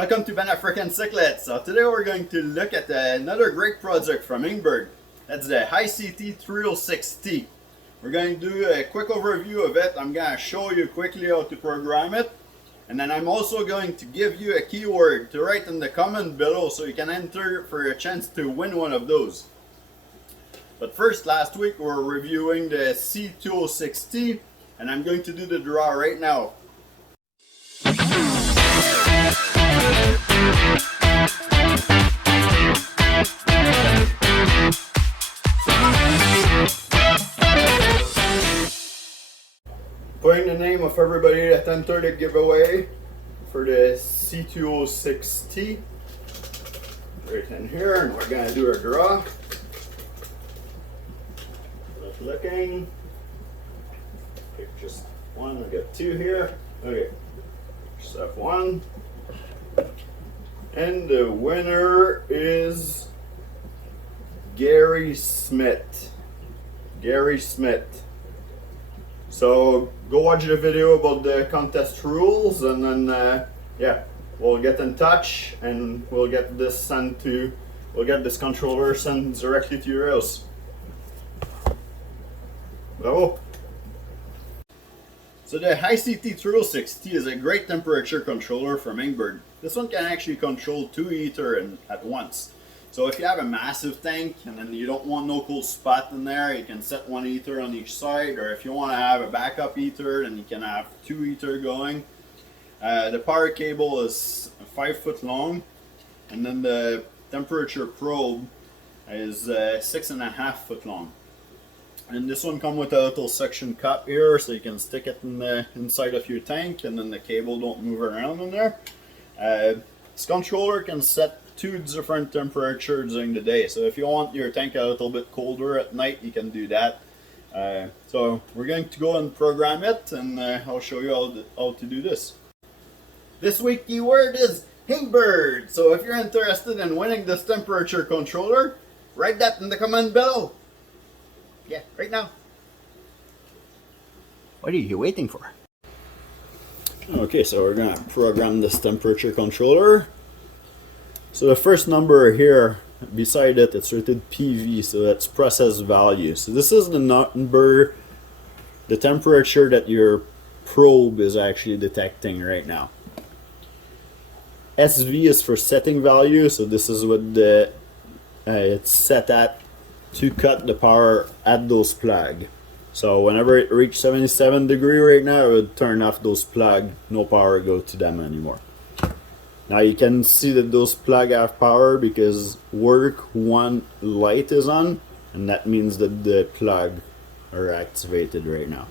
Welcome to Pan-African Cyclets. So today we're going to look at another great project from INKBIRD. That's the ICT-306T. We're going to do a quick overview of it. I'm going to show you quickly how to program it. And then I'm also going to give you a keyword to write in the comment below so you can enter for a chance to win one of those. But first, last week we were reviewing the C206T and I'm going to do the draw right now. Putting the name of everybody that entered the giveaway for the C206T right in here, and we're going to do a draw. Just looking. Pick just one, we got two here. Okay, just have one. And the winner is Gary Smith. Gary Smith. So go watch the video about the contest rules, and then yeah, we'll get in touch and we'll get this controller sent directly to your house. Bravo! So the ICT-306T is a great temperature controller from INKBIRD. This one can actually control 2 heaters at once. So if you have a massive tank and then you don't want no cool spot in there, you can set 1 heater on each side, or if you want to have a backup heater, then you can have 2 heaters going. The power cable is 5 foot long, and then the temperature probe is 6.5 foot long. And this one comes with a little suction cup here, so you can stick it in the inside of your tank, and then the cable don't move around in there. This controller can set 2 different temperatures during the day, so if you want your tank a little bit colder at night, you can do that. So we're going to go and program it, and I'll show you how to do this. This week keyword is INKBIRD. So if you're interested in winning this temperature controller, write that in the comment below. Yeah, right now. What are you waiting for? Okay, so we're gonna program this temperature controller. So the first number here, beside it, it's rated PV, so that's process value. So this is the number, the temperature that your probe is actually detecting right now. SV is for setting value, so this is what the it's set at to cut the power at those plugs. So whenever it reaches 77 degrees right now, it would turn off those plugs, no power go to them anymore. Now you can see that those plugs have power because work 1 light is on, and that means that the plug are activated right now.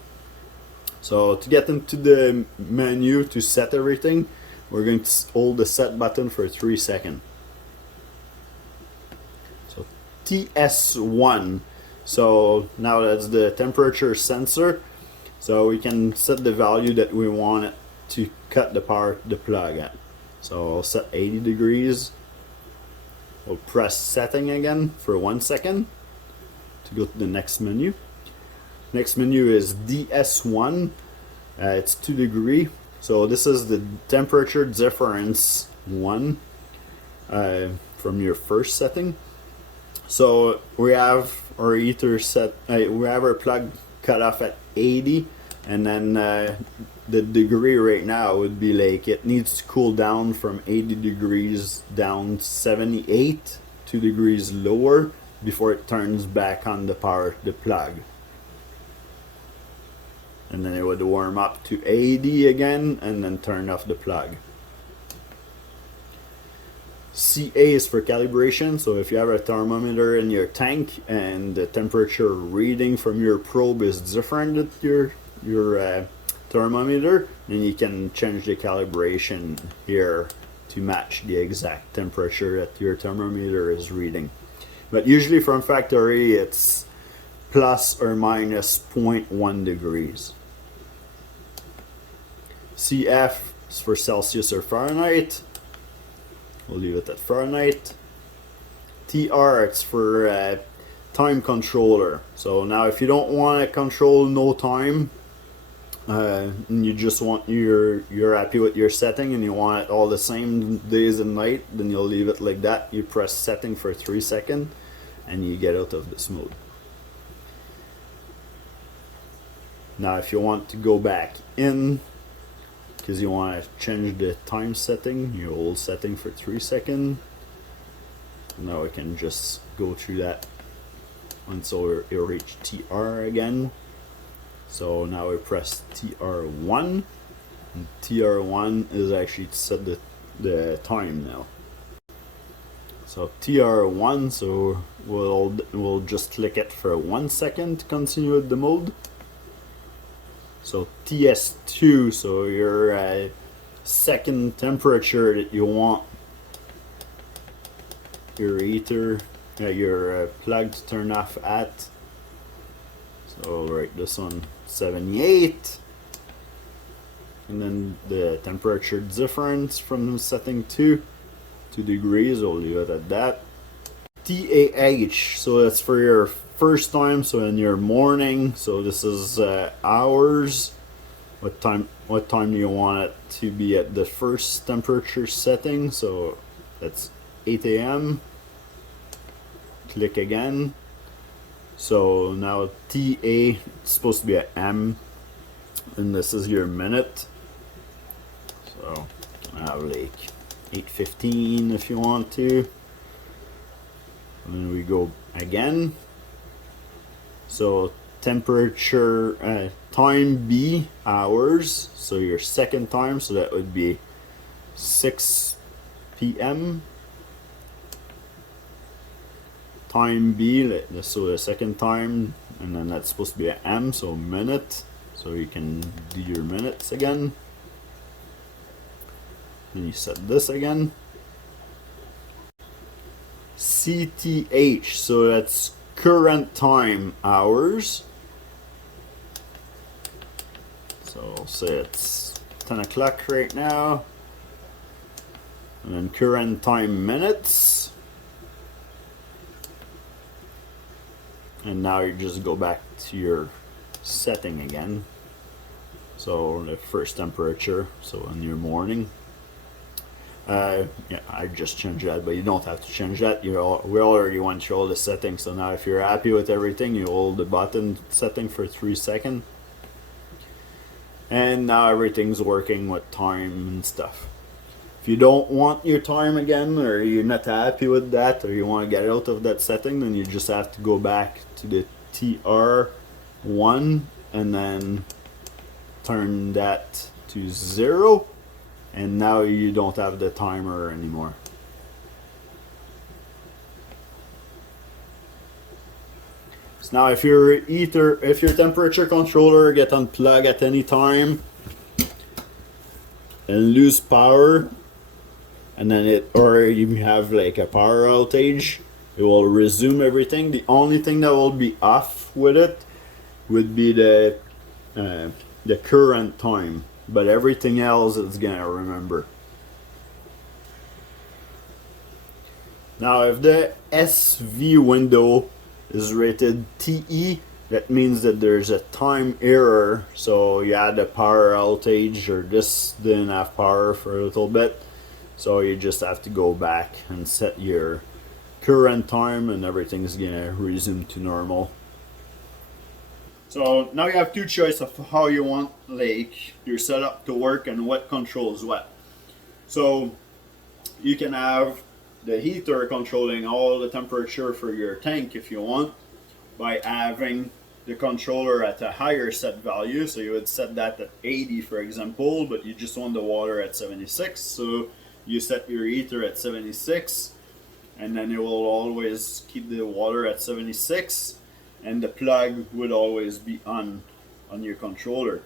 So to get into the menu to set everything, we're going to hold the set button for 3 seconds. So TS1. So now that's the temperature sensor. So we can set the value that we want it to cut the power to the plug at. So I'll set 80 degrees. We'll press setting again for 1 second to go to the next menu. Next menu is DS1. It's 2 degrees. So this is the temperature difference 1 from your first setting. So we have our heater set, we have our plug cut off at 80, and then the degree right now would be like it needs to cool down from 80 degrees down 78, 2 degrees lower before it turns back on the power to the plug. And then it would warm up to 80 again and then turn off the plug. CA is for calibration, so if you have a thermometer in your tank and the temperature reading from your probe is different than your thermometer, then you can change the calibration here to match the exact temperature that your thermometer is reading. But usually from factory it's plus or minus 0.1 degrees. CF is for Celsius or Fahrenheit. We'll leave it at Fahrenheit. TR, it's for time controller. So now if you don't want to control no time, and you just want you're happy with your setting and you want it all the same days and night, then you'll leave it like that. You press setting for 3 seconds and you get out of this mode. Now if you want to go back in because you want to change the time setting, you hold setting for 3 seconds. Now we can just go through that until we reach TR again. So now we press TR1, and TR1 is actually to set the time now. So TR1, so we'll just click it for 1 second to continue with the mode. So TS2, so your second temperature that you want your heater, your plug to turn off at. So right, this one 78, and then the temperature difference from setting 2 degrees, we'll leave it at that. TAH, so that's for your first time, so in your morning, so this is hours. What time do you want it to be at the first temperature setting? So that's 8 a.m. Click again. So now TA, it's supposed to be an M, and this is your minute. So I have like 8:15 if you want to. And then we go again. So temperature, time B, hours. So your second time, so that would be 6 p.m. Time B, so the second time, and then that's supposed to be an M, so minute. So you can do your minutes again. Then you set this again. CTH, so that's current time, hours. So say it's 10 o'clock right now. And then current time, minutes. And now you just go back to your setting again. So the first temperature, so in your morning. Yeah, I just changed that, but you don't have to change that. We already went through all the settings, so now if you're happy with everything, you hold the button setting for 3 seconds. And now everything's working with time and stuff. If you don't want your time again, or you're not happy with that, or you want to get out of that setting, then you just have to go back to the TR1 and then turn that to 0, and now you don't have the timer anymore. So now if your temperature controller get unplugged at any time and lose power, and then or you have like a power outage, it will resume everything. The only thing that will be off with it would be the current time, but everything else it's gonna remember. Now if the SV window is rated TE, that means that there's a time error, so you had a power outage or this didn't have power for a little bit. So you just have to go back and set your current time and everything's gonna resume to normal. So now you have two choices of how you want like your setup to work and what controls what. So you can have the heater controlling all the temperature for your tank if you want, by having the controller at a higher set value. So you would set that at 80 for example, but you just want the water at 76. So you set your heater at 76, and then it will always keep the water at 76, and the plug would always be on your controller,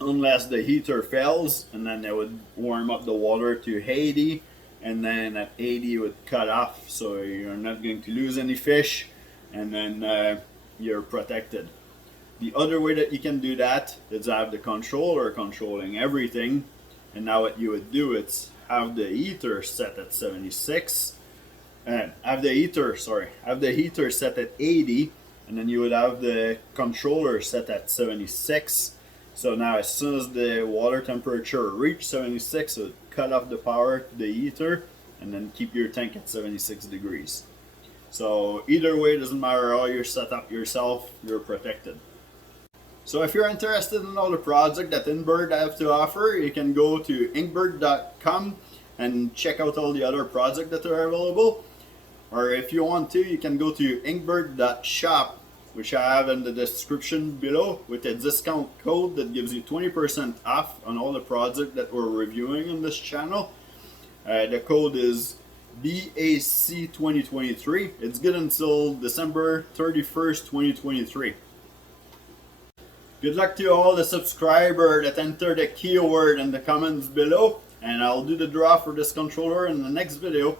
unless the heater fails, and then it would warm up the water to 80, and then at 80 it would cut off, so you're not going to lose any fish, and then you're protected. The other way that you can do that is have the controller controlling everything, and now what you would do is have the heater set at 76, have the heater set at 80, and then you would have the controller set at 76. So now as soon as the water temperature reach 76, so cut off the power to the heater and then keep your tank at 76 degrees. So either way, it doesn't matter how you're set up yourself, you're protected. So if you're interested in all the projects that INKBIRD have to offer, you can go to inkbird.com and check out all the other projects that are available. Or if you want to, you can go to inkbird.shop, which I have in the description below, with a discount code that gives you 20% off on all the projects that we're reviewing on this channel. The code is BAC2023. It's good until December 31st, 2023. Good luck to all the subscribers that enter the keyword in the comments below, and I'll do the draw for this controller in the next video.